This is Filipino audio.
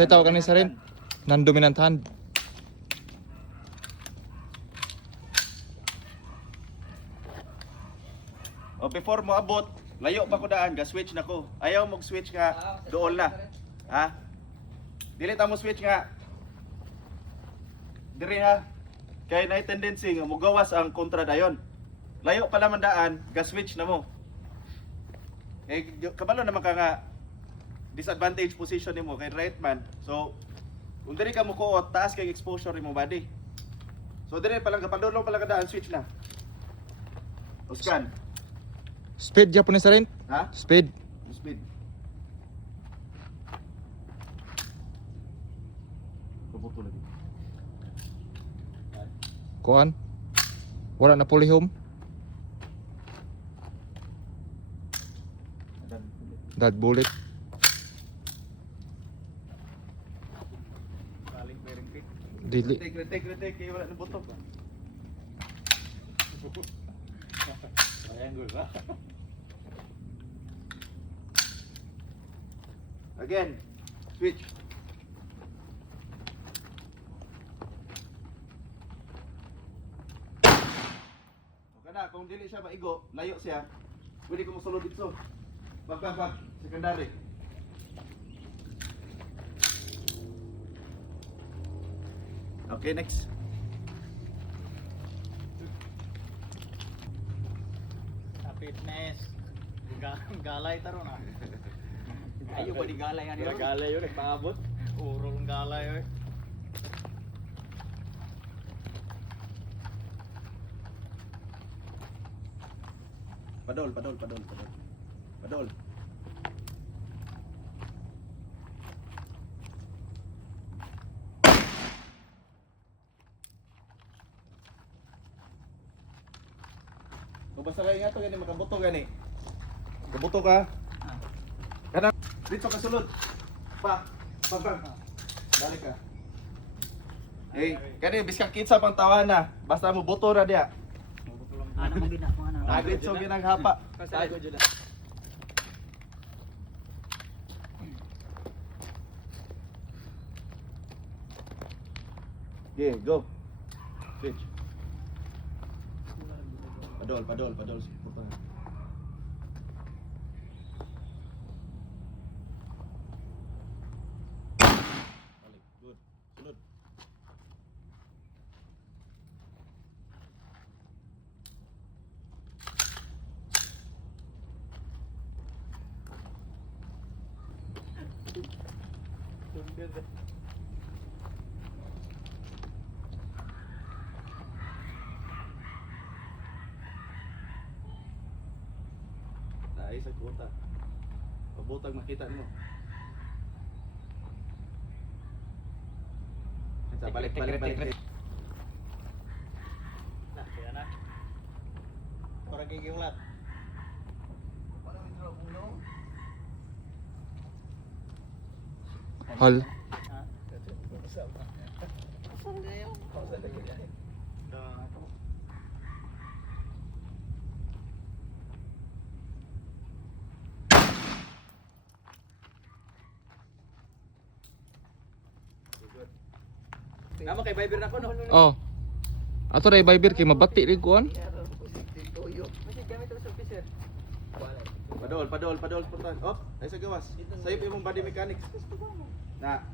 Saya tahu kan isa rin. Non-dominant hand. O before mo abot, layo pa ko daan, ga-switch na ko. Ayaw mong switch nga, doon na. Ha? Dili ta mo switch nga. Diri ha. Kaya na tendency nga mugawas ang kontra dayon. Layo pa naman daan, ga-switch na mo. Eh kabalo naman ka nga disadvantage position nimo kay right man. So kung diri ka mo kuot, taas kay exposure nimo body. So diri pa lang kapadulong pa lang ka daan, switch na. O scan. Speed Japon isa rin. Ha? Speed. Speed. Kabuto lagi. Kuan. Wala na polihome. Dad bullet. Baling bearing pick. Dili. Kritik, kaya wala na butok. Triangle ba? Again, switch. Okay na, kung dili siya maigo, layo siya, pwede ko musulod dito. Bag, secondary. Okay, next. Sa fitness. Galay taro na. Ayo ba di galay yan? Galay yun, nagpaabot. Urol galay oy. Padol. Kung basta kayo nga ito, gani makabuto gani. Kabuto ka. Kanang, dito ka sulod. Pa. Balik ka. Eh, gani, biskang kitsa pang tawa na. Basta mo buto na diya. Ano mo ginagawa na? Agad so ginanghapa. Tago jud. Okay, go. Switch. Padol. Pupunta. Balik. Good. Sunod. Dahil sa kuta. Pabutang makita mo. Balik. Nah, kaya na. Para gigiulat. Hal. Ha? Ngamo kay Viber na ko no. Oh. Ato ray Viber kay mabati rin kuan. Kasi kami to sa officer. Padol, puntan. Oh, ay sa gawas. Sayo imong body mechanics. Na,